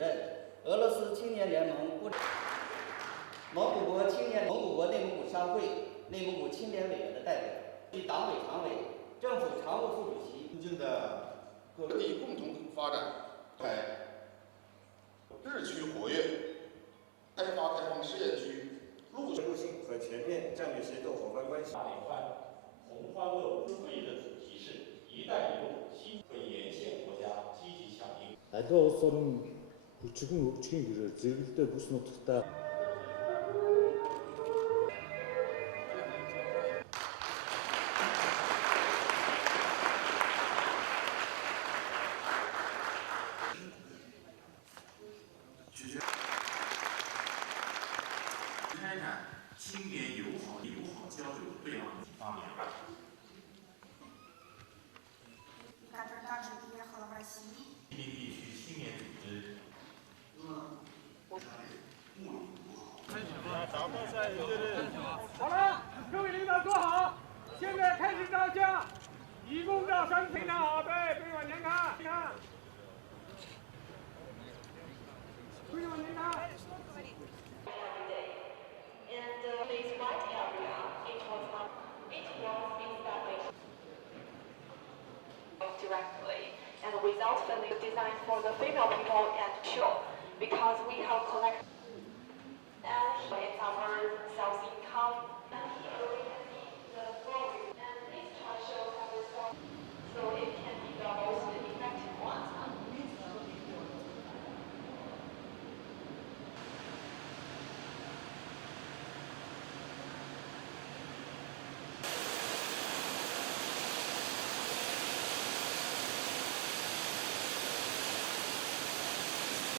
俄罗斯青年联盟蒙古国内蒙古商会内蒙古青年委员的代表，及党委常委、政府常务副主席。尊敬的各地共同发展，日趋活跃，开放试验区，路性和全面战略协作伙伴关系。大联欢、同欢乐会议的主题是“一带一路”，对沿线国家积极响应。 아시아 улсуудын хүчрхэг өвчгийн гэрээр зэрэгэлдээ бүс нутагтаа开展青年友好交流对话发明。西滨地区青年组织。好了，各位领导坐好，现在开始照相，一共照3非常好，对，对往前看，看，对往前看。 In this white area, it was established directly and without funding designed for the female